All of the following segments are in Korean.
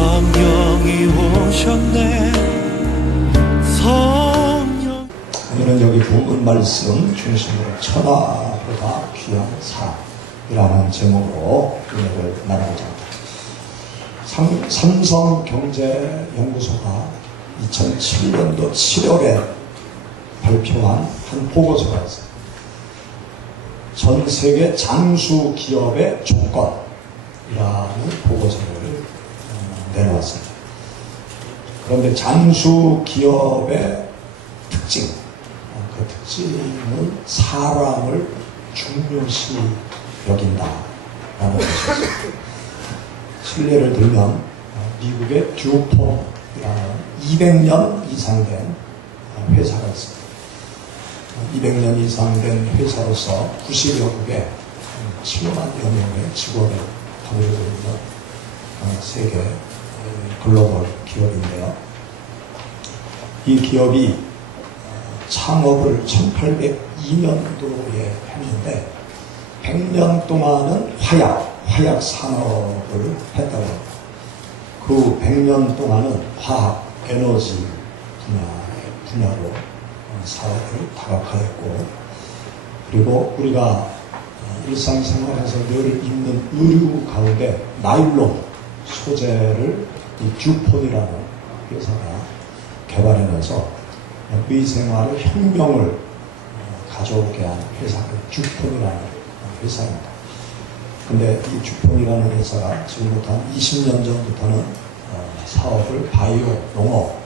성령이 오셨네. 성령. 오늘은 여기 본문 말씀 중심으로 천하보다 귀한 사람이라는 제목으로 은혜를 나누고자 합니다. 삼성경제연구소가 2007년도 7월에 발표한 한 보고서가 있어요. 전 세계 장수 기업의 조건이라는 보고서를 내놓았습니다. 그런데 장수 기업의 특징, 그 특징은 사람을 중요시 여긴다라는 것이었습니다. 실례를 들면 미국의 듀폰이라는 200년 이상 된 회사가 있습니다. 200년 이상 된 회사로서 90여국에 7만여 명의 직원을 거느리고 있는 세계 글로벌 기업인데요. 이 기업이 창업을 1802년도에 했는데 100년 동안은 화약 산업을 했다고 합니다. 그 100년 동안은 화학, 에너지 분야로 사업을 다각화했고, 그리고 우리가 일상생활에서 늘 입는 의류 가운데 나일론 소재를 이 듀폰이라는 회사가 개발하면서 의생활의 혁명을 가져오게 한 회사가 듀폰이라는 회사입니다. 근데 이 듀폰이라는 회사가 지금부터 한 20년 전부터는 사업을 바이오, 농업,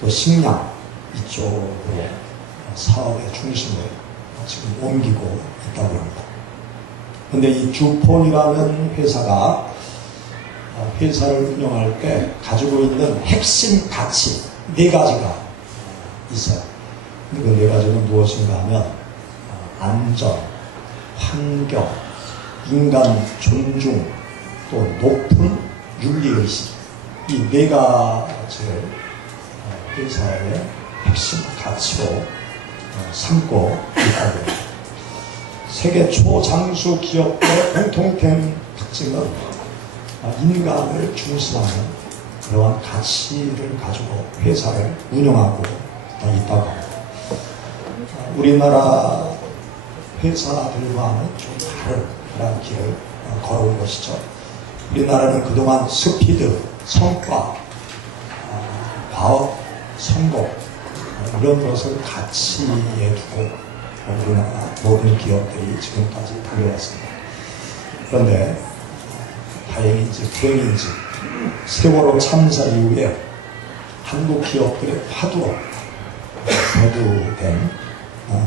또 식량 이쪽으로 사업의 중심을 지금 옮기고 있다고 합니다. 근데 이 듀폰이라는 회사가 회사를 운영할 때 가지고 있는 핵심 가치 4가지가 있어요. 그 4가지는 무엇인가 하면 안전, 환경, 인간 존중, 또 높은 윤리의식, 이 4가지를 회사의 핵심 가치로 삼고 있다고 합니다. 세계 초장수 기업의 공통된 특징은 인간을 중시하는 그러한 가치를 가지고 회사를 운영하고 있다고 합니다. 우리나라 회사들과는 좀 다른 길을 걸어온 것이죠. 우리나라는 그동안 스피드, 성과, 과업, 성공 이런 것을 가치에 두고 우리나라 모든 기업들이 지금까지 달려왔습니다. 그런데 다행인지 불행인지 세월호 참사 이후에 한국 기업들의 화두로 대두된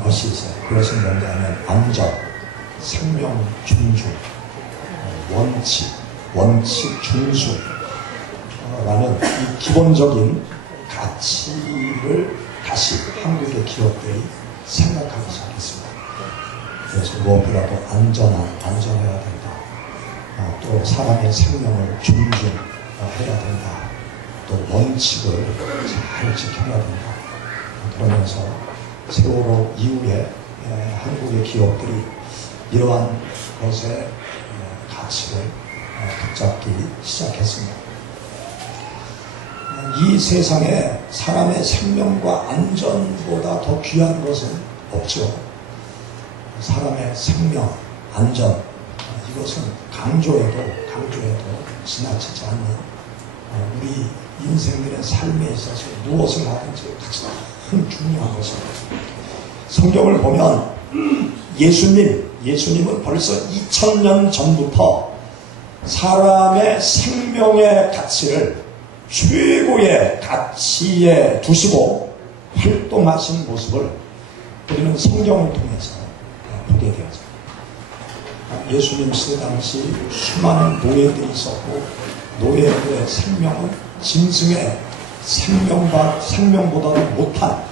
것이 있어요. 그것은 뭐냐면 안전, 생명 존중, 원칙 준수라는 이 기본적인 가치를 다시 한국의 기업들이 생각하기 시작했습니다. 그래서 무엇보다도 안전해야 된다. 또 사람의 생명을 존중해야 된다. 또 원칙을 잘 지켜야 된다. 그러면서 세월호 이후에 한국의 기업들이 이러한 것의 가치를 붙잡기 시작했습니다. 이 세상에 사람의 생명과 안전보다 더 귀한 것은 없죠. 사람의 생명, 안전, 이것은 강조해도 지나치지 않는 우리 인생들의 삶에 있어서 무엇을 하든지 가장 중요한 것입니다. 성경을 보면 예수님은 벌써 2000년 전부터 사람의 생명의 가치를 최고의 가치에 두시고 활동하신 모습을 우리는 성경을 통해서 보게 되었습니다. 예수님 시대 당시 수많은 노예들이 있었고 노예들의 생명은 짐승의 생명보다도 못한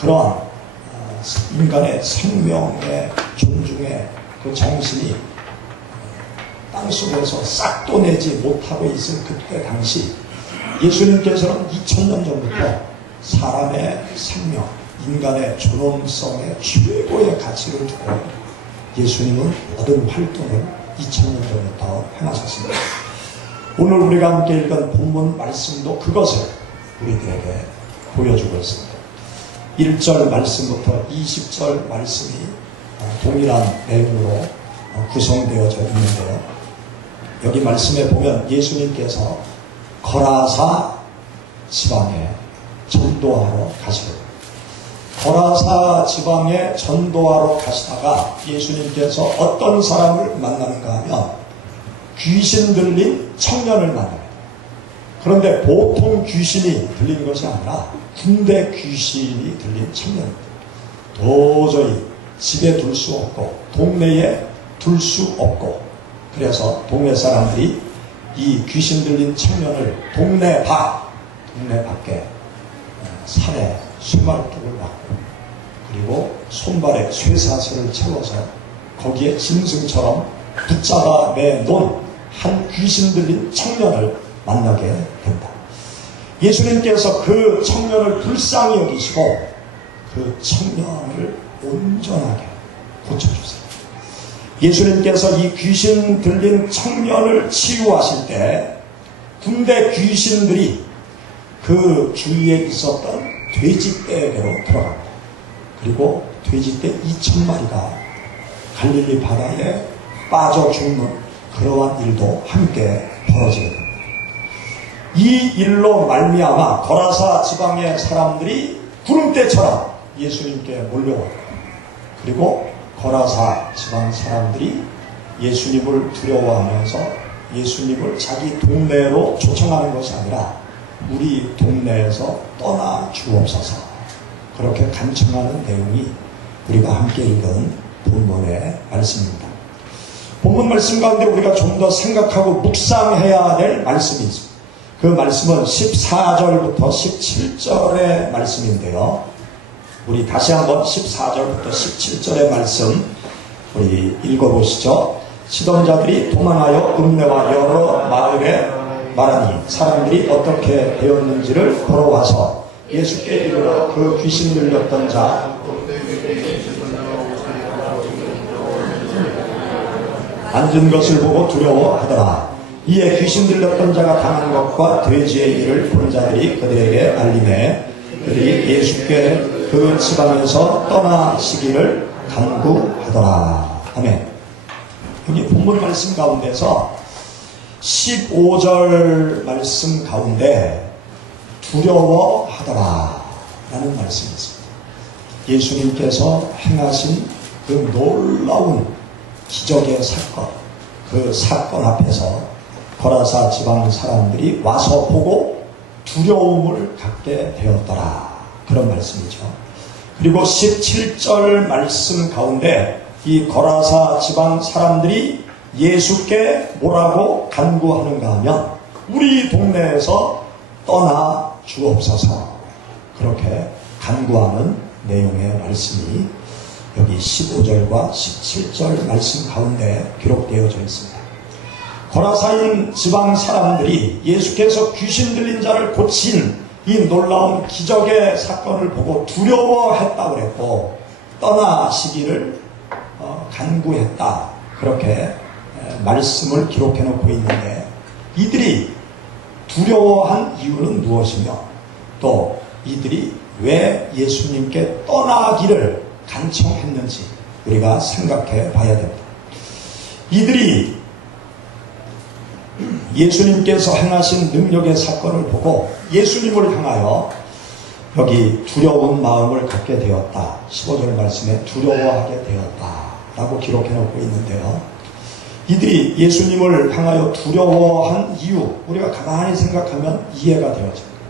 그러한 인간의 생명의 존중의 그 정신이 땅속에서 싹도 내지 못하고 있을 그때 당시 예수님께서는 2000년 전부터 사람의 생명, 인간의 존엄성의 최고의 가치를 두고 예수님은 모든 활동을 2000년 전부터 행하셨습니다. 오늘 우리가 함께 읽은 본문 말씀도 그것을 우리들에게 보여주고 있습니다. 1절 말씀부터 20절 말씀이 동일한 내용으로 구성되어져 있는데요. 여기 말씀에 보면 예수님께서 거라사 지방에 전도하러 가시거든요. 거라사 지방에 전도하러 가시다가 예수님께서 어떤 사람을 만나는가 하면 귀신 들린 청년을 만납니다. 그런데 보통 귀신이 들린 것이 아니라 군대 귀신이 들린 청년입니다. 도저히 집에 둘 수 없고 동네에 둘 수 없고, 그래서 동네 사람들이 이 귀신 들린 청년을 동네 밖에 산에 수말뚝을 막고, 그리고 손발에 쇠사슬을 채워서 거기에 짐승처럼 붙잡아 내놓은 한 귀신 들린 청년을 만나게 된다. 예수님께서 그 청년을 불쌍히 여기시고 그 청년을 온전하게 고쳐주세요. 예수님께서 이 귀신 들린 청년을 치유하실 때 군대 귀신들이 그 주위에 있었던 돼지떼에게로 들어갑니다. 그리고 돼지떼 2,000마리가 갈릴리 바다에 빠져 죽는 그러한 일도 함께 벌어지게 됩니다. 이 일로 말미암아 거라사 지방의 사람들이 구름대처럼 예수님께 몰려왔고, 그리고 거라사 지방 사람들이 예수님을 두려워하면서 예수님을 자기 동네로 초청하는 것이 아니라 우리 동네에서 떠나 주옵소서, 그렇게 간청하는 내용이 우리가 함께 읽은 본문의 말씀입니다. 본문 말씀 가운데 우리가 좀 더 생각하고 묵상해야 될 말씀이 있습니다. 그 말씀은 14절부터 17절의 말씀인데요. 우리 다시 한번 14절부터 17절의 말씀 우리 읽어보시죠. 시돈자들이 도망하여 읍내와 여러 마을에 말하니 사람들이 어떻게 되었는지를 보러 와서 예수께 이르러 그 귀신 들렸던 자 앉은 것을 보고 두려워하더라. 이에 귀신 들렸던 자가 당한 것과 돼지의 일을 본 자들이 그들에게 알리매 그들이 예수께 그 지방에서 떠나시기를 간구하더라. 아멘. 여기 본문 말씀 가운데서 15절 말씀 가운데 두려워하더라 라는 말씀이 있습니다. 예수님께서 행하신 그 놀라운 기적의 사건, 그 사건 앞에서 거라사 지방 사람들이 와서 보고 두려움을 갖게 되었더라, 그런 말씀이죠. 그리고 17절 말씀 가운데 이 거라사 지방 사람들이 예수께 뭐라고 간구하는가 하면 우리 동네에서 떠나 주옵소서, 그렇게 간구하는 내용의 말씀이 여기 15절과 17절 말씀 가운데 기록되어져 있습니다. 거라사인 지방 사람들이 예수께서 귀신 들린 자를 고친 이 놀라운 기적의 사건을 보고 두려워했다고 그랬고 떠나시기를 간구했다, 그렇게 말씀을 기록해 놓고 있는데, 이들이 두려워한 이유는 무엇이며 또 이들이 왜 예수님께 떠나기를 간청했는지 우리가 생각해 봐야 됩니다. 이들이 예수님께서 행하신 능력의 사건을 보고 예수님을 향하여 여기 두려운 마음을 갖게 되었다, 15절 말씀에 두려워하게 되었다 라고 기록해 놓고 있는데요. 이들이 예수님을 향하여 두려워한 이유, 우리가 가만히 생각하면 이해가 되어집니다.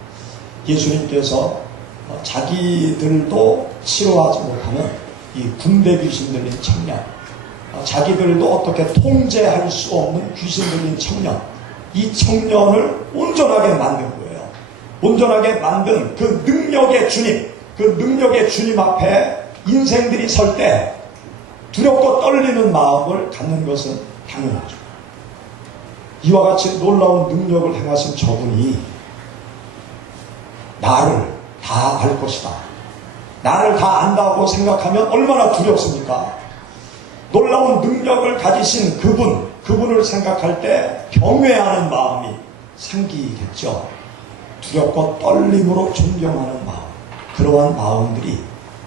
예수님께서 자기들도 치료하지 못하는 이 군대 귀신 들린 청년, 자기들도 어떻게 통제할 수 없는 귀신 들린 청년, 이 청년을 온전하게 만든 거예요. 온전하게 만든 그 능력의 주님, 그 능력의 주님 앞에 인생들이 설 때 두렵고 떨리는 마음을 갖는 것은 당연하죠. 이와 같이 놀라운 능력을 행하신 저분이 나를 다 알 것이다, 나를 다 안다고 생각하면 얼마나 두렵습니까? 놀라운 능력을 가지신 그분, 그 그분을 생각할 때 경외하는 마음이 생기겠죠. 두렵고 떨림으로 존경하는 마음, 그러한 마음들이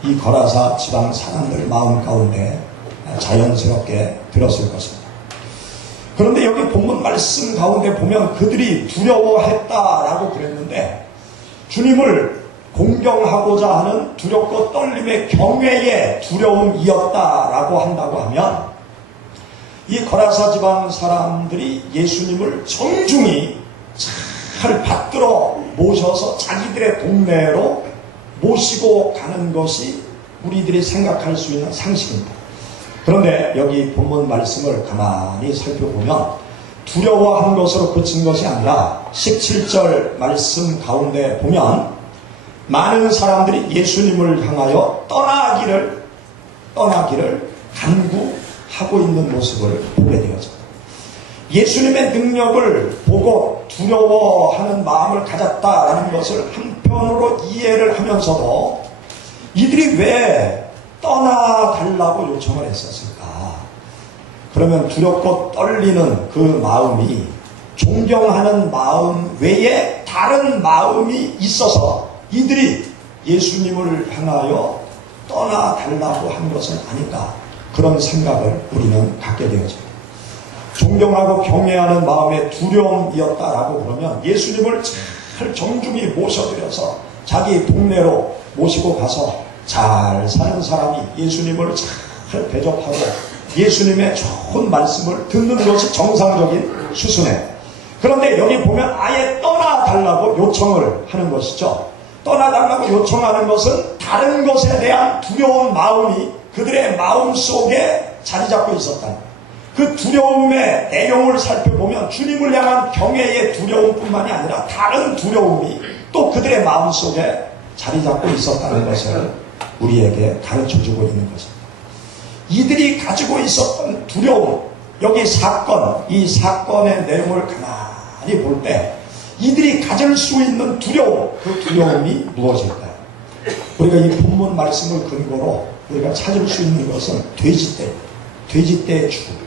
이 거라사 지방 사람들 마음 가운데 자연스럽게 들었을 것입니다. 그런데 여기 본문 말씀 가운데 보면 그들이 두려워했다라고 그랬는데, 주님을 공경하고자 하는 두렵고 떨림의 경외의 두려움이었다라고 한다고 하면, 이 거라사 지방 사람들이 예수님을 정중히 잘 받들어 모셔서 자기들의 동네로 모시고 가는 것이 우리들이 생각할 수 있는 상식입니다. 그런데 여기 본문 말씀을 가만히 살펴보면 두려워한 것으로 그친 것이 아니라 17절 말씀 가운데 보면 많은 사람들이 예수님을 향하여 떠나기를 간구하고 있는 모습을 보게 되었습니다. 예수님의 능력을 보고 두려워하는 마음을 가졌다라는 것을 한편으로 이해를 하면서도 이들이 왜 떠나달라고 요청을 했었을까? 그러면 두렵고 떨리는 그 마음이 존경하는 마음 외에 다른 마음이 있어서 이들이 예수님을 향하여 떠나달라고 한 것은 아닐까, 그런 생각을 우리는 갖게 되어집니다. 존경하고 경외하는 마음의 두려움이었다라고 그러면 예수님을 잘 정중히 모셔드려서 자기 동네로 모시고 가서 잘 사는 사람이 예수님을 잘 대접하고 예수님의 좋은 말씀을 듣는 것이 정상적인 수순이에요. 그런데 여기 보면 아예 떠나달라고 요청을 하는 것이죠. 떠나달라고 요청하는 것은 다른 것에 대한 두려운 마음이 그들의 마음 속에 자리 잡고 있었다. 그 두려움의 내용을 살펴보면 주님을 향한 경외의 두려움뿐만이 아니라 다른 두려움이 또 그들의 마음 속에 자리 잡고 있었다는 것을 우리에게 가르쳐주고 있는 것입니다. 이들이 가지고 있었던 두려움, 여기 사건, 이 사건의 내용을 가만히 볼 때 이들이 가질 수 있는 두려움, 그 두려움이 무엇일까요? 우리가 이 본문 말씀을 근거로 우리가 찾을 수 있는 것은 돼지떼의 죽음.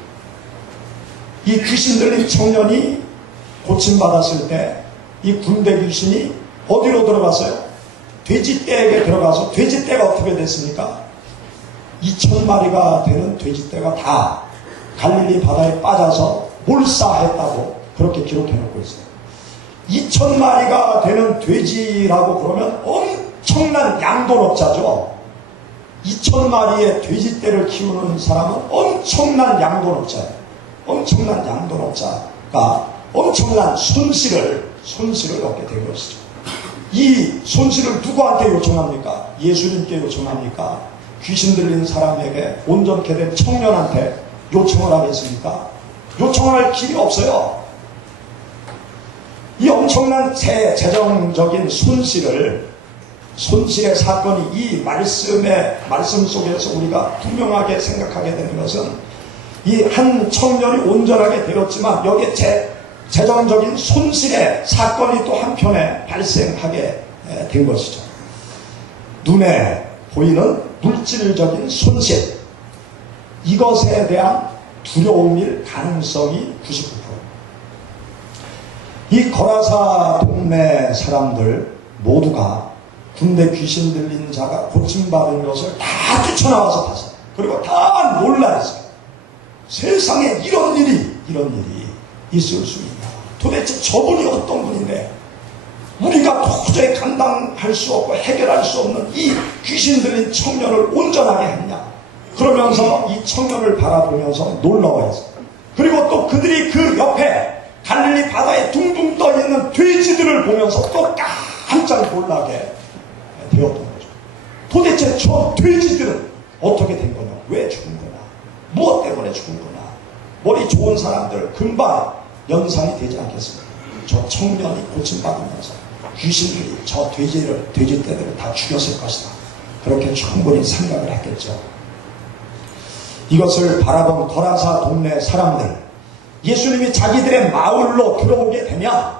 이 귀신 들린 청년이 고침받았을 때 이 군대 귀신이 어디로 들어갔어요? 돼지떼에게 들어가서 돼지떼가 어떻게 됐습니까? 2,000마리가 되는 돼지떼가 다 갈릴리 바다에 빠져서 몰사했다고 그렇게 기록해놓고 있어요. 2,000마리가 되는 돼지라고 그러면 엄청난 양돈업자죠. 2,000마리의 돼지떼를 키우는 사람은 엄청난 양돈업자예요. 엄청난 양돈업자가 엄청난 손실을 얻게 된 것이죠. 이 손실을 누구한테 요청합니까? 예수님께 요청합니까? 귀신 들린 사람에게, 온전케 된 청년한테 요청을 하겠습니까? 요청할 길이 없어요. 이 엄청난 재정적인 손실의 사건이 이 말씀 속에서 우리가 분명하게 생각하게 되는 것은 이 한 청년이 온전하게 되었지만 여기에 재정적인 손실의 사건이 또 한편에 발생하게 된 것이죠. 눈에 보이는 물질적인 손실, 이것에 대한 두려움일 가능성이 99%. 이 거라사 동네 사람들 모두가 군대 귀신 들린 자가 고침받은 것을 다 뛰쳐나와서 봤어요. 그리고 다 놀라했어요. 세상에 이런 일이 있을 수 있나? 도대체 저분이 어떤 분인데 우리가 도저히 감당할 수 없고 해결할 수 없는 이 귀신 들린 청년을 온전하게 했냐? 그러면서 이 청년을 바라보면서 놀라워했어요. 그리고 또 그들이 그 옆에 갈릴리 바다에 둥둥 떠있는 돼지들을 보면서 또 깜짝 놀라게 되었던 거죠. 도대체 저 돼지들은 어떻게 된 거냐? 왜 죽은 거냐? 무엇 때문에 죽은 거냐? 머리 좋은 사람들 금방 연상이 되지 않겠습니까? 저 청년이 고침받으면서 귀신들이 저 돼지떼들을 다 죽였을 것이다. 그렇게 충분히 생각을 했겠죠. 이것을 바라본 거라사 동네 사람들, 예수님이 자기들의 마을로 들어오게 되면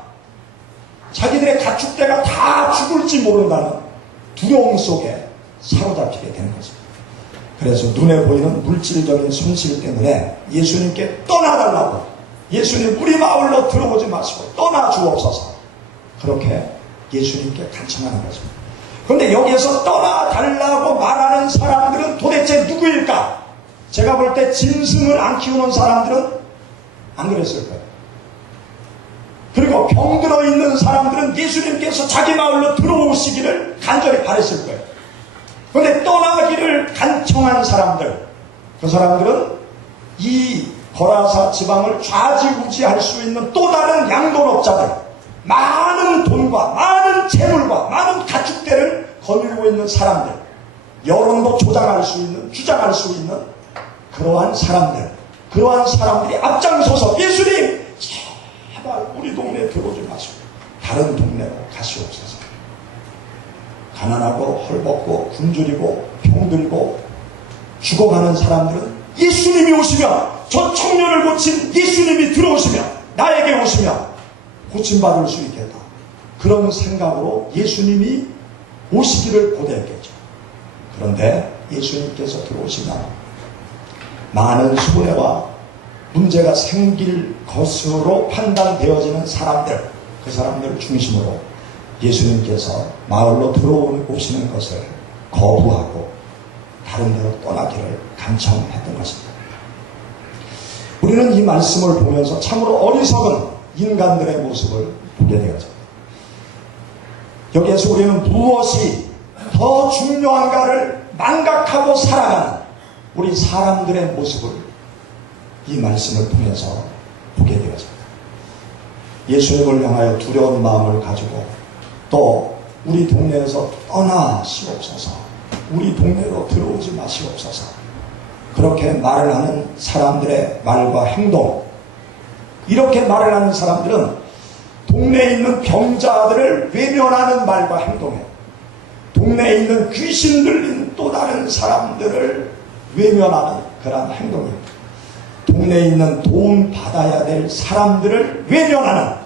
자기들의 가축대가 다 죽을지 모른다는 두려움 속에 사로잡히게 되는 것입니다. 그래서 눈에 보이는 물질적인 손실 때문에 예수님께 떠나달라고, 예수님 우리 마을로 들어오지 마시고 떠나 주옵소서, 그렇게 예수님께 간청하는 것입니다. 그런데 여기에서 떠나달라고 말하는 사람들은 도대체 누구일까? 제가 볼 때 짐승을 안 키우는 사람들은 안 그랬을 거예요. 그리고 병들어 있는 사람들은 예수님께서 자기 마을로 들어오시기를 간절히 바랬을 거예요. 그런데 떠나기를 간청한 사람들, 그 사람들은 이 거라사 지방을 좌지우지할 수 있는 또 다른 양도업자들, 많은 돈과 많은 재물과 많은 가축대를 거느리고 있는 사람들, 여론도 주장할 수 있는 그러한 사람들, 그러한 사람들이 앞장서서 예수님 제발 우리 동네에 들어오지 마시고 다른 동네로 가시옵소서. 가난하고 헐벗고 굶주리고 병들고 죽어가는 사람들은 예수님이 오시면, 저 청년을 고친 예수님이 들어오시면, 나에게 오시면 고침받을 수 있겠다, 그런 생각으로 예수님이 오시기를 고대했겠죠. 그런데 예수님께서 들어오시면 많은 손해와 문제가 생길 것으로 판단되어지는 사람들, 그 사람들을 중심으로 예수님께서 마을로 들어오시는 것을 거부하고 다른 데로 떠나기를 간청했던 것입니다. 우리는 이 말씀을 보면서 참으로 어리석은 인간들의 모습을 보게 되었죠. 여기에서 우리는 무엇이 더 중요한가를 망각하고 살아가는 우리 사람들의 모습을 이 말씀을 통해서 보게 되었습니다. 예수님을 향하여 두려운 마음을 가지고 또 우리 동네에서 떠나시옵소서, 우리 동네로 들어오지 마시옵소서, 그렇게 말을 하는 사람들의 말과 행동, 이렇게 말을 하는 사람들은 동네에 있는 병자들을 외면하는 말과 행동이에요. 동네에 있는 귀신 들린 또 다른 사람들을 외면하는 그런 행동입니다. 동네에 있는 도움 받아야 될 사람들을 외면하는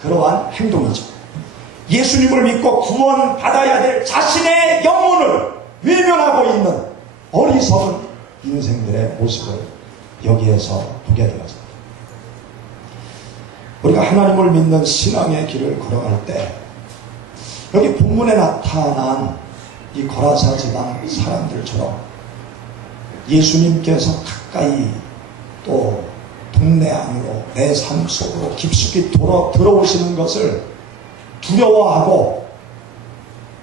그러한 행동이죠. 예수님을 믿고 구원 받아야 될 자신의 영혼을 외면하고 있는 어리석은 인생들의 모습을 여기에서 보게 되었습니다. 우리가 하나님을 믿는 신앙의 길을 걸어갈 때 여기 본문에 나타난 이 거라사 지방 사람들처럼 예수님께서 가까이 또 동네 안으로 내 삶 속으로 깊숙이 들어오시는 것을 두려워하고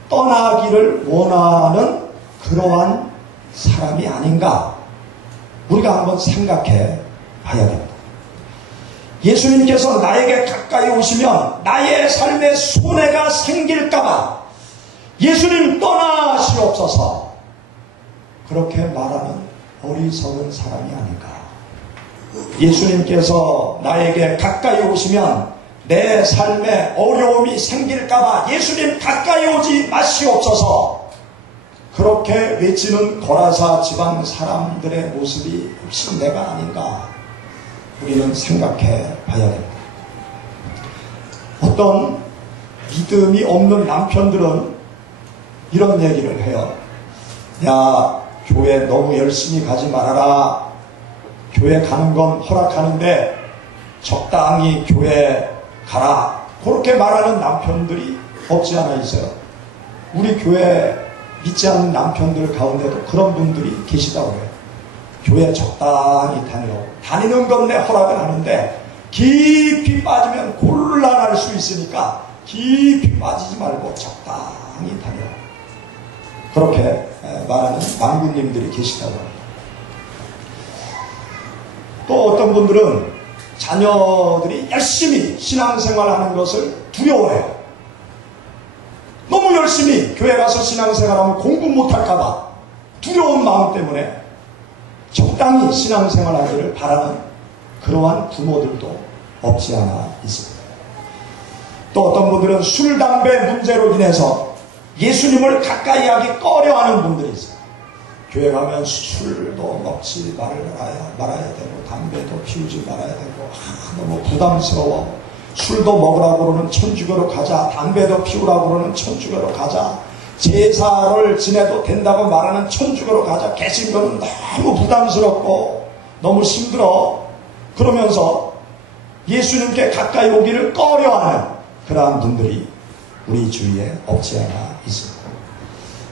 떠나기를 원하는 그러한 사람이 아닌가, 우리가 한번 생각해 봐야 됩니다. 예수님께서 나에게 가까이 오시면 나의 삶에 손해가 생길까봐 예수님 떠나시옵소서, 그렇게 말하는 어리석은 사람이 아닌가. 예수님께서 나에게 가까이 오시면 내 삶에 어려움이 생길까봐 예수님 가까이 오지 마시옵소서, 그렇게 외치는 거라사 지방 사람들의 모습이 혹시 내가 아닌가, 우리는 생각해 봐야 됩니다. 어떤 믿음이 없는 남편들은 이런 얘기를 해요. 야, 교회 너무 열심히 가지 말아라. 교회 가는 건 허락하는데 적당히 교회 가라. 그렇게 말하는 남편들이 없지 않아 있어요. 우리 교회 믿지 않는 남편들 가운데도 그런 분들이 계시다고 해요. 교회 적당히 다니라고. 다니는 건 내 허락은 하는데 깊이 빠지면 곤란할 수 있으니까 깊이 빠지지 말고 적당히 다니라고. 그렇게 말하는 망부님들이 계시다고 합니다. 또 어떤 분들은 자녀들이 열심히 신앙생활하는 것을 두려워해요. 너무 열심히 교회 가서 신앙생활하면 공부 못할까봐 두려운 마음 때문에 적당히 신앙생활하기를 바라는 그러한 부모들도 없지 않아 있습니다. 또 어떤 분들은 술, 담배 문제로 인해서 예수님을 가까이 하기 꺼려하는 분들이 있어요. 교회 가면 술도 먹지 말아야 되고 담배도 피우지 말아야 되고 너무 부담스러워. 술도 먹으라고 그러는 천주교로 가자, 담배도 피우라고 그러는 천주교로 가자, 제사를 지내도 된다고 말하는 천주교로 가자 계신 거는 너무 부담스럽고 너무 힘들어. 그러면서 예수님께 가까이 오기를 꺼려하는 그러한 분들이 우리 주위에 없지 않아 있습니다.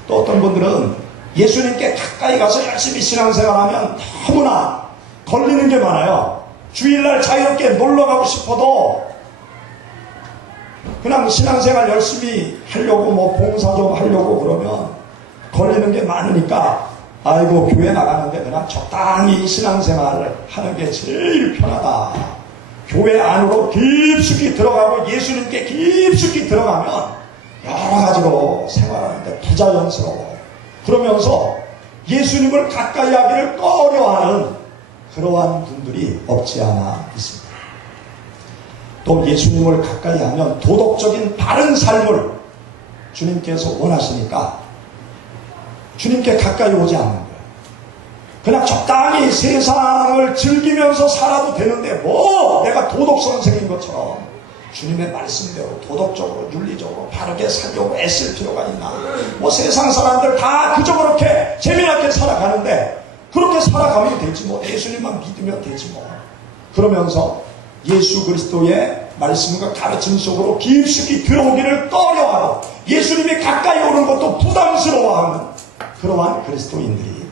또 어떤 분들은 예수님께 가까이 가서 열심히 신앙생활하면 너무나 걸리는 게 많아요. 주일날 자유롭게 놀러가고 싶어도 그냥 신앙생활 열심히 하려고 뭐 봉사 좀 하려고 그러면 걸리는 게 많으니까 아이고 교회 나가는데 그냥 적당히 신앙생활을 하는 게 제일 편하다. 교회 안으로 깊숙이 들어가고 예수님께 깊숙이 들어가면 여러 가지로 생활하는데 부자연스러워. 그러면서 예수님을 가까이 하기를 꺼려하는 그러한 분들이 없지 않아 있습니다. 또 예수님을 가까이 하면 도덕적인 바른 삶을 주님께서 원하시니까 주님께 가까이 오지 않는 거예요. 그냥 적당히 세상을 즐기면서 살아도 되는데 뭐 내가 도덕 선생인 것처럼 주님의 말씀대로 도덕적으로 윤리적으로 바르게 살려고 애쓸 필요가 있나. 뭐 세상 사람들 다 그저 그렇게 재미나게 살아가는데 그렇게 살아가면 되지 뭐. 예수님만 믿으면 되지 뭐. 그러면서 예수 그리스도의 말씀과 가르침 속으로 깊숙이 들어오기를 꺼려하고 예수님이 가까이 오는 것도 부담스러워하는 그러한 그리스도인들이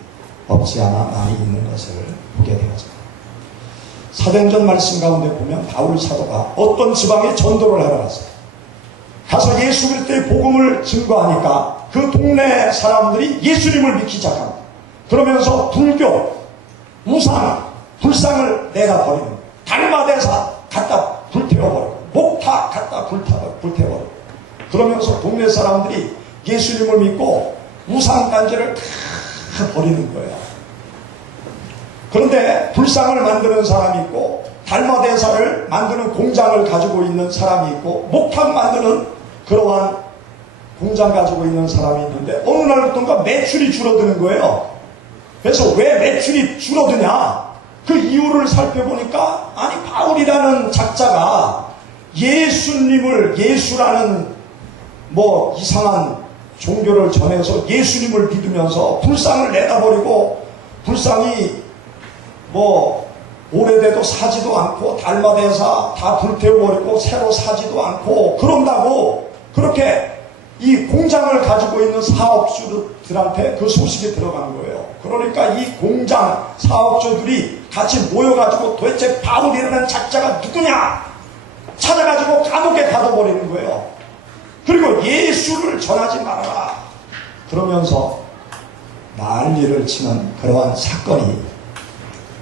없지 않아 많이 있는 것을 보게 되었습니다. 사도행전 말씀 가운데 보면 바울 사도가 어떤 지방에 전도를 하러 갔어요. 가서 예수 그리스도의 복음을 증거하니까 그 동네 사람들이 예수님을 믿기 시작합니다. 그러면서 불교, 우상, 불상을 내다 버리는 거예요. 달마대사 갖다 불태워버리고 목타 갖다 불태워버리고 그러면서 동네 사람들이 예수님을 믿고 우상단지를 다 버리는 거예요. 그런데 불상을 만드는 사람이 있고 달마대사를 만드는 공장을 가지고 있는 사람이 있고 목탁 만드는 그러한 공장 가지고 있는 사람이 있는데 어느 날부터인가 매출이 줄어드는 거예요. 그래서 왜 매출이 줄어드냐? 그 이유를 살펴보니까 아니 바울이라는 작자가 예수님을 예수라는 뭐 이상한 종교를 전해서 예수님을 믿으면서 불상을 내다버리고 불상이 뭐 오래돼도 사지도 않고 달마대사 다 불태워버리고 새로 사지도 않고 그런다고 그렇게 이 공장을 가지고 있는 사업주들한테 그 소식이 들어간 거예요. 그러니까 이 공장 사업주들이 같이 모여가지고 도대체 바울이라는 작자가 누구냐 찾아가지고 감옥에 가둬버리는 거예요. 그리고 예수를 전하지 말아라 그러면서 난리를 치는 그러한 사건이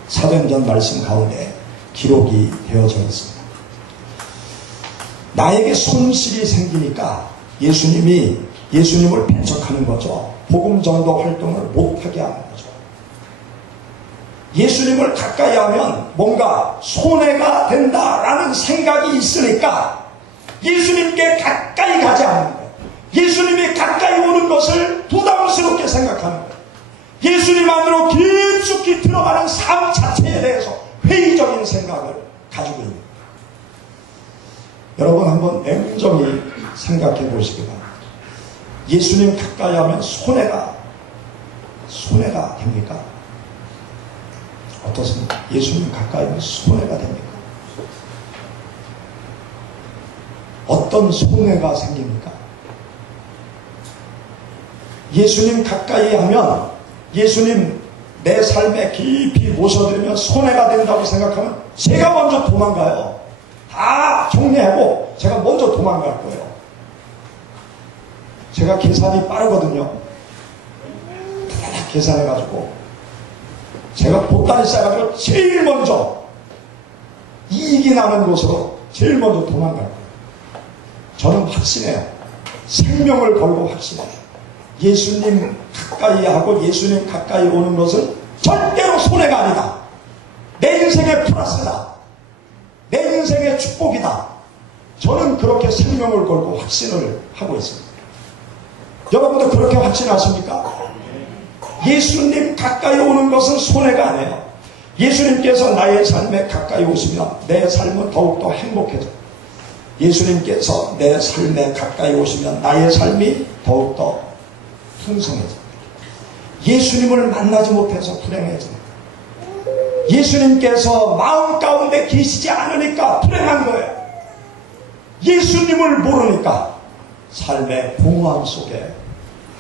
사도행전 말씀 가운데 기록이 되어져 있습니다. 나에게 손실이 생기니까 예수님을 배척하는 거죠. 복음 전도 활동을 못하게 하는 거죠. 예수님을 가까이 하면 뭔가 손해가 된다라는 생각이 있으니까 예수님께 가까이 가지 않는 거예요. 예수님이 가까이 오는 것을 부담스럽게 생각하는 거예요. 예수님 안으로 깊숙이 들어가는 삶 자체에 대해서 회의적인 생각을 가지고 있는 거예요. 여러분 한번 냉정히 생각해 보시기 바랍니다. 예수님 가까이 하면 손해가 됩니까? 어떻습니까? 예수님 가까이 하면 손해가 됩니까? 어떤 손해가 생깁니까? 예수님 가까이 하면 예수님 내 삶에 깊이 모셔드리면 손해가 된다고 생각하면 제가 먼저 도망가요. 다 정리하고 제가 먼저 도망갈 거예요. 제가 계산이 빠르거든요. 계산해가지고 제가 보따리 싸가지고 제일 먼저 이익이 나는 곳으로 제일 먼저 도망갈 거예요. 저는 확신해요. 생명을 걸고 확신해요. 예수님 가까이 하고 예수님 가까이 오는 것은 절대로 손해가 아니다. 내 인생의 플러스다. 내 인생의 축복이다. 저는 그렇게 생명을 걸고 확신을 하고 있습니다. 여러분도 그렇게 확신하십니까? 예수님 가까이 오는 것은 손해가 아니에요. 예수님께서 나의 삶에 가까이 오시면 내 삶은 더욱더 행복해져요. 예수님께서 내 삶에 가까이 오시면 나의 삶이 더욱더 풍성해집니다. 예수님을 만나지 못해서 불행해집니다. 예수님께서 마음 가운데 계시지 않으니까 불행한 거예요. 예수님을 모르니까 삶의 공허함 속에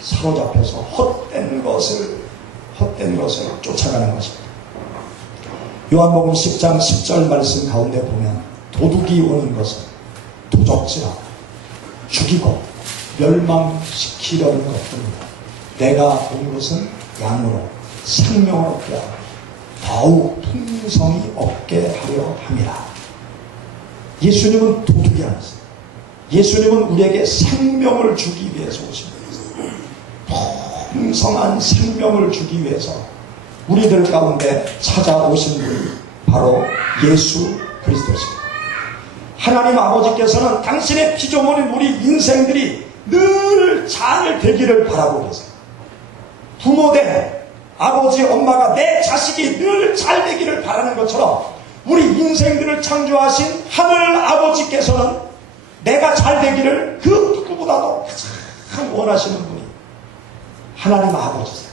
사로잡혀서 헛된 것을 쫓아가는 것입니다. 요한복음 10장 10절 말씀 가운데 보면 도둑이 오는 것은 도적질하고 죽이고 멸망시키려는 것뿐이다. 내가 온 것은 양으로 생명을 얻게 하고 더욱 풍성이 없게 하려 함이라. 예수님은 도둑이 아니세요. 예수님은 우리에게 생명을 주기 위해서 오신 분이세요. 풍성한 생명을 주기 위해서 우리들 가운데 찾아오신 분이 바로 예수 그리스도십니다. 하나님 아버지께서는 당신의 피조물인 우리 인생들이 늘 잘 되기를 바라고 계세요. 부모된 아버지, 엄마가 내 자식이 늘 잘 되기를 바라는 것처럼 우리 인생들을 창조하신 하늘 아버지께서는 내가 잘 되기를 그 누구보다도 가장 원하시는 분이 하나님 아버지세요.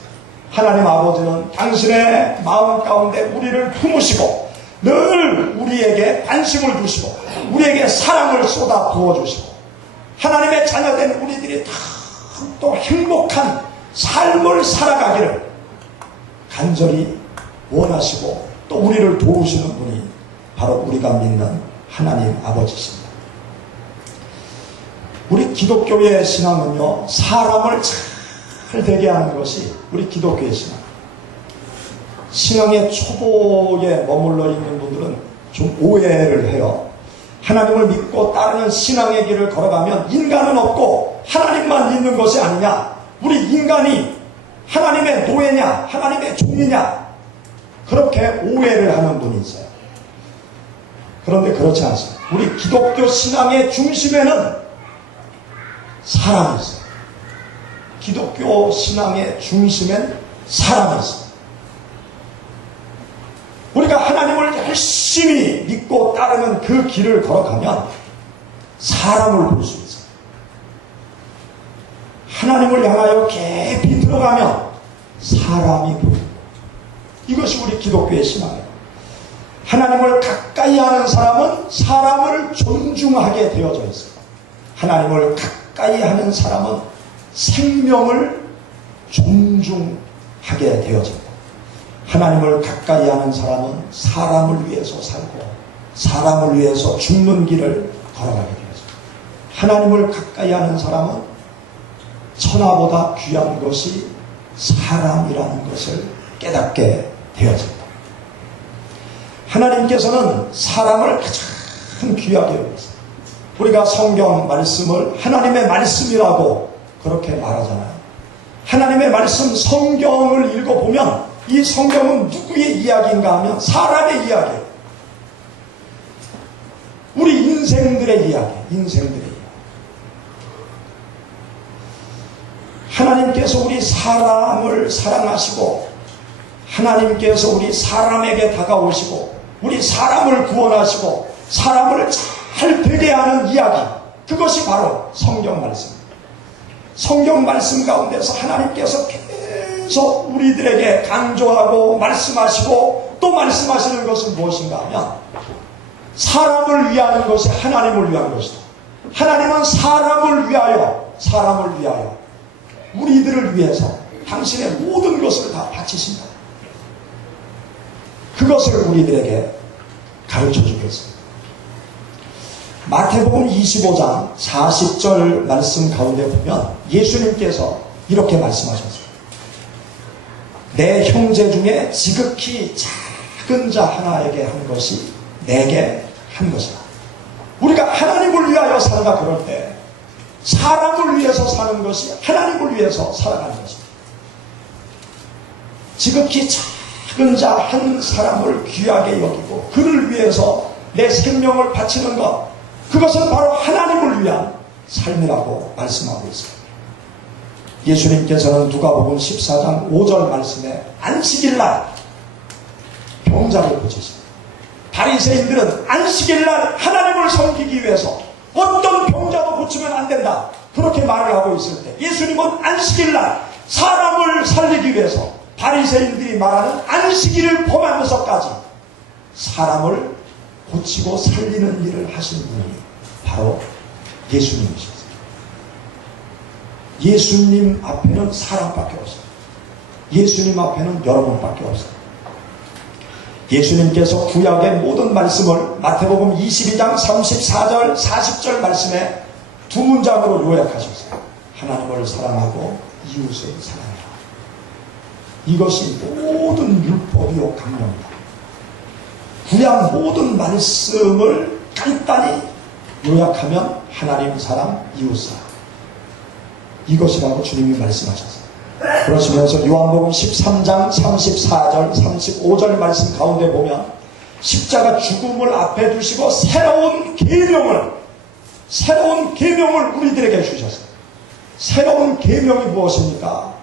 하나님 아버지는 당신의 마음 가운데 우리를 품으시고 늘 우리에게 관심을 주시고 우리에게 사랑을 쏟아 부어주시고 하나님의 자녀된 우리들이 다 또 행복한 삶을 살아가기를 간절히 원하시고 또 우리를 도우시는 분이 바로 우리가 믿는 하나님 아버지십니다. 우리 기독교의 신앙은요, 사람을 잘 되게 하는 것이 우리 기독교의 신앙. 신앙의 초보에 머물러 있는 분들은 좀 오해를 해요. 하나님을 믿고 따르는 신앙의 길을 걸어가면 인간은 없고 하나님만 믿는 것이 아니냐. 우리 인간이 하나님의 노예냐 하나님의 종이냐 그렇게 오해를 하는 분이 있어요. 그런데 그렇지 않습니다. 우리 기독교 신앙의 중심에는 사람이 있어요. 기독교 신앙의 중심엔 사람이 있어요. 우리가 하나님을 열심히 믿고 따르는 그 길을 걸어가면 사람을 볼 수 있어요. 하나님을 향하여 깊이 들어가면 사람이 보입니다. 이것이 우리 기독교의 신앙이에요. 하나님을 가까이 하는 사람은 사람을 존중하게 되어져 있어요. 하나님을 가까이 하는 사람은 생명을 존중하게 되어집니다. 하나님을 가까이 하는 사람은 사람을 위해서 살고 사람을 위해서 죽는 길을 걸어가게 되어집니다. 하나님을 가까이 하는 사람은 천하보다 귀한 것이 사람이라는 것을 깨닫게 되어집니다. 하나님께서는 사람을 가장 귀하게 여기세요. 우리가 성경 말씀을 하나님의 말씀이라고 그렇게 말하잖아요. 하나님의 말씀 성경을 읽어보면 이 성경은 누구의 이야기인가 하면 사람의 이야기예요. 우리 인생들의 이야기, 인생들의 이야기. 하나님께서 우리 사람을 사랑하시고 하나님께서 우리 사람에게 다가오시고 우리 사람을 구원하시고 사람을 잘 되게 하는 이야기, 그것이 바로 성경 말씀입니다. 성경 말씀 가운데서 하나님께서 계속 우리들에게 강조하고 말씀하시고 또 말씀하시는 것은 무엇인가 하면 사람을 위하는 것이 하나님을 위한 것이다. 하나님은 사람을 위하여 우리들을 위해서 당신의 모든 것을 다 바치신다. 그것을 우리들에게 가르쳐 주겠습니다. 마태복음 25장 40절 말씀 가운데 보면 예수님께서 이렇게 말씀하셨습니다. 내 형제 중에 지극히 작은 자 하나에게 한 것이 내게 한 것이다. 우리가 하나님을 위하여 살아가 그럴 때 사람을 위해서 사는 것이 하나님을 위해서 살아가는 것입니다. 지극히 작은 자 한 사람을 귀하게 여기고 그를 위해서 내 생명을 바치는 것, 그것은 바로 하나님을 위한 삶이라고 말씀하고 있습니다. 예수님께서는 누가복음 14장 5절 말씀에 안식일날 병자를 고치십니다. 바리새인들은 안식일날 하나님을 섬기기 위해서 어떤 병자도 고치면 안 된다 그렇게 말을 하고 있을 때 예수님은 안식일날 사람을 살리기 위해서 바리새인들이 말하는 안식일을 범하면서까지 사람을 고치고 살리는 일을 하신 분이 바로 예수님이셨어요. 예수님 앞에는 사람밖에 없어요. 예수님 앞에는 여러분밖에 없어요. 예수님께서 구약의 모든 말씀을 마태복음 22장 34절 40절 말씀에 두 문장으로 요약하셨어요. 하나님을 사랑하고 이웃을 사랑하라. 이것이 모든 율법이요 강령이다. 구약 모든 말씀을 간단히 요약하면 하나님 사랑, 이웃 사랑, 이것이라고 주님이 말씀하셨어요. 그러시면서 요한복음 13장 34절 35절 말씀 가운데 보면 십자가 죽음을 앞에 두시고 새로운 계명을 우리들에게 주셨어요. 새로운 계명이 무엇입니까?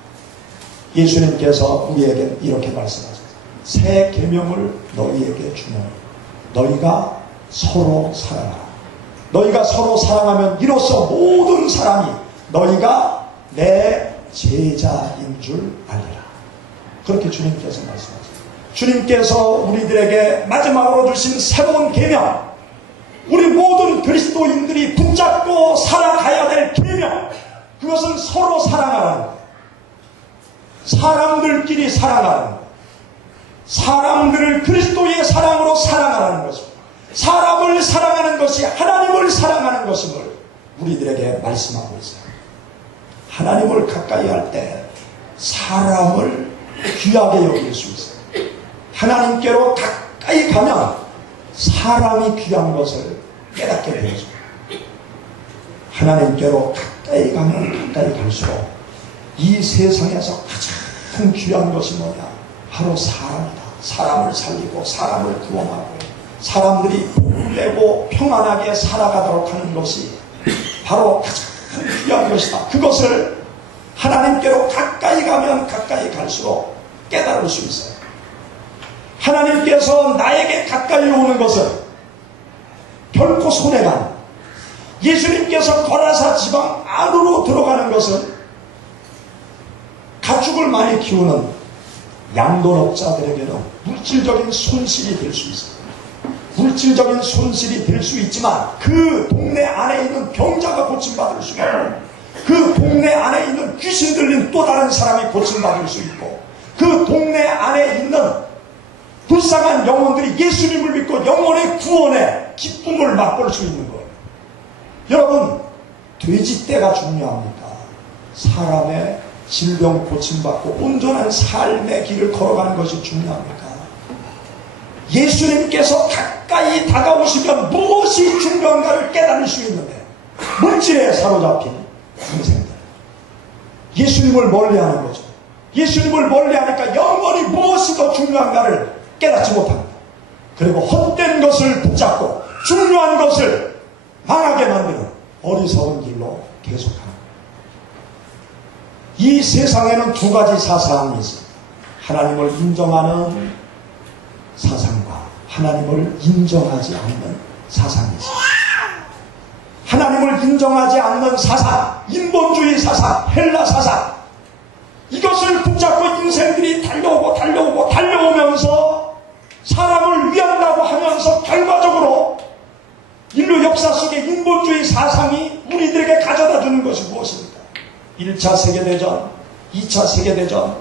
예수님께서 우리에게 이렇게 말씀하셨어요. 새 계명을 너희에게 주노니 너희가 서로 사랑하라. 너희가 서로 사랑하면 이로써 모든 사람이 너희가 내 제자인 줄 알리라. 그렇게 주님께서 말씀하셨어요. 주님께서 우리들에게 마지막으로 주신 새로운 계명, 우리 모든 그리스도인들이 붙잡고 살아가야 될 계명, 그것은 서로 사랑하라는 거예요. 사람들끼리 사랑하라는 거예요. 사람들을 그리스도의 사랑으로 사랑하라는 것입니다. 사람을 사랑하는 것이 하나님을 사랑하는 것임을 우리들에게 말씀하고 있어요. 하나님을 가까이 할 때 사람을 귀하게 여길 수 있어요. 하나님께로 가까이 가면 사람이 귀한 것을 깨닫게 되어집니다. 하나님께로 가까이 가면 가까이 갈수록 이 세상에서 가장 귀한 것이 뭐냐? 바로 사람이다. 사람을 살리고 사람을 구원하고 사람들이 복을 내고 평안하게 살아가도록 하는 것이 바로 가장 귀한 것이다. 그것을 하나님께로 가까이 가면 가까이 갈수록 깨달을 수 있어요. 하나님께서 나에게 가까이 오는 것은 결코 손해가 아닙니다. 예수님께서 거라사 지방 안으로 들어가는 것은 가축을 많이 키우는 양도업자들에게는 물질적인 손실이 될 수 있어요. 물질적인 손실이 될 수 있지만 그 동네 안에 있는 병자가 고침받을 수 있고 그 동네 안에 있는 귀신 들린 또 다른 사람이 고침받을 수 있고 그 동네 안에 있는 불쌍한 영혼들이 예수님을 믿고 영혼의 구원의 기쁨을 맛볼 수 있는 거예요. 여러분, 돼지떼가 중요합니까? 사람의 질병 고침받고 온전한 삶의 길을 걸어가는 것이 중요합니까? 예수님께서 가까이 다가오시면 무엇이 중요한가를 깨달을 수 있는데 물질에 사로잡힌 인생들, 예수님을 멀리하는 거죠. 예수님을 멀리하니까 영원히 무엇이 더 중요한가를 깨닫지 못합니다. 그리고 헛된 것을 붙잡고 중요한 것을 망하게 만드는 어리석은 길로 계속합니다. 이 세상에는 두 가지 사상이 있습니다. 하나님을 인정하는 사상과 하나님을 인정하지 않는 사상이 있습니다. 하나님을 인정하지 않는 사상, 인본주의 사상, 헬라 사상, 이것을 붙잡고 인생들이 달려오면서 사람을 위한다고 하면서 결과적으로 인류 역사 속에 인본주의 사상이 우리들에게 가져다 주는 것이 무엇입니까? 1차 세계대전, 2차 세계대전,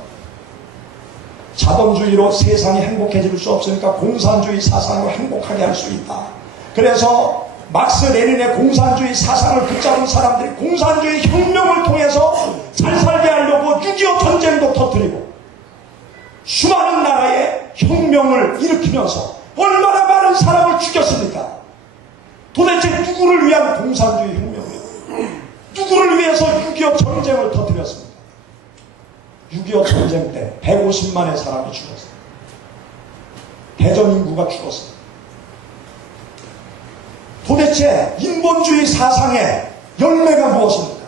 자본주의로 세상이 행복해질 수 없으니까 공산주의 사상으로 행복하게 할 수 있다. 그래서 막스 레닌의 공산주의 사상을 붙잡은 사람들이 공산주의 혁명을 통해서 잘 살게 하려고 6.25 전쟁도 터뜨리고 수많은 나라의 혁명을 일으키면서 얼마나 많은 사람을 죽였습니까? 도대체 누구를 위한 공산주의 혁명이에요? 누구를 위해서 6.25 전쟁을 터뜨렸습니까? 6.25 전쟁 때 150만의 사람이 죽었어요. 대전 인구가 죽었어요. 도대체 인본주의 사상의 열매가 무엇입니까?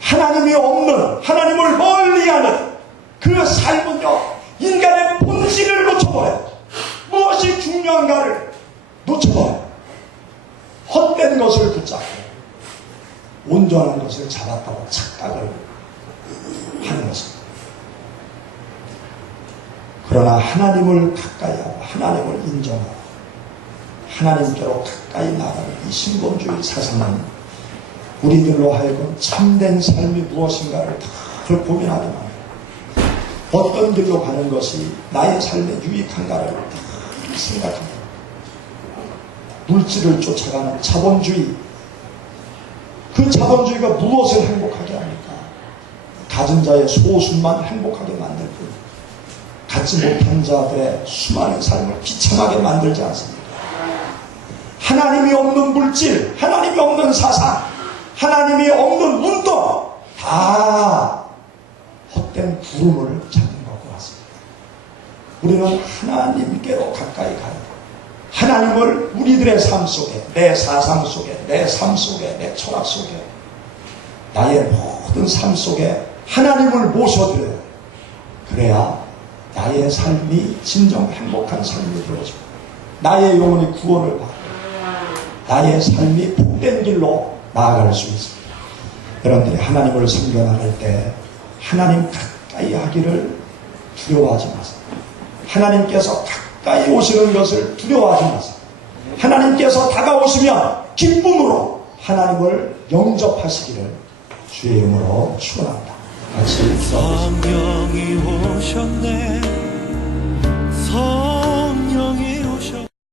하나님이 없는, 하나님을 멀리하는 그 삶은요, 인간의 본질을 놓쳐버려요. 무엇이 중요한가를 놓쳐버려요. 헛된 것을 붙잡고 온전한 것을 잡았다고 착각을 하는 것입니다. 그러나 하나님을 가까이 하고 하나님을 인정하고 하나님께로 가까이 나가는 이 신본주의 사상은 우리들로 하여금 참된 삶이 무엇인가를 늘 고민하게 합니다. 어떤 길로 가는 것이 나의 삶에 유익한가를 늘 생각합니다. 물질을 쫓아가는 자본주의, 그 자본주의가 무엇을 행복하게 합니까? 가진 자의 소수만 행복하게 만들 뿐, 갖지 못한 자들의 수많은 삶을 비참하게 만들지 않습니다. 하나님이 없는 물질, 하나님이 없는 사상, 하나님이 없는 운동, 다 헛된 구름을 찾는 것과 같습니다. 우리는 하나님께로 가까이 가야 돼요. 하나님을 우리들의 삶 속에, 내 사상 속에, 내 삶 속에, 내 철학 속에, 나의 모든 삶 속에 하나님을 모셔드려야 돼요. 그래야 나의 삶이 진정 행복한 삶이 되어지고 나의 영혼이 구원을 받고 나의 삶이 복된 길로 나아갈 수 있습니다. 여러분들이 하나님을 섬겨나갈 때 하나님 가까이 하기를 두려워하지 마세요. 하나님께서 가까이 오시는 것을 두려워하지 마세요. 하나님께서 다가오시면 기쁨으로 하나님을 영접하시기를 주의 이름으로 축원합니다. 같이 성령이 오셨네.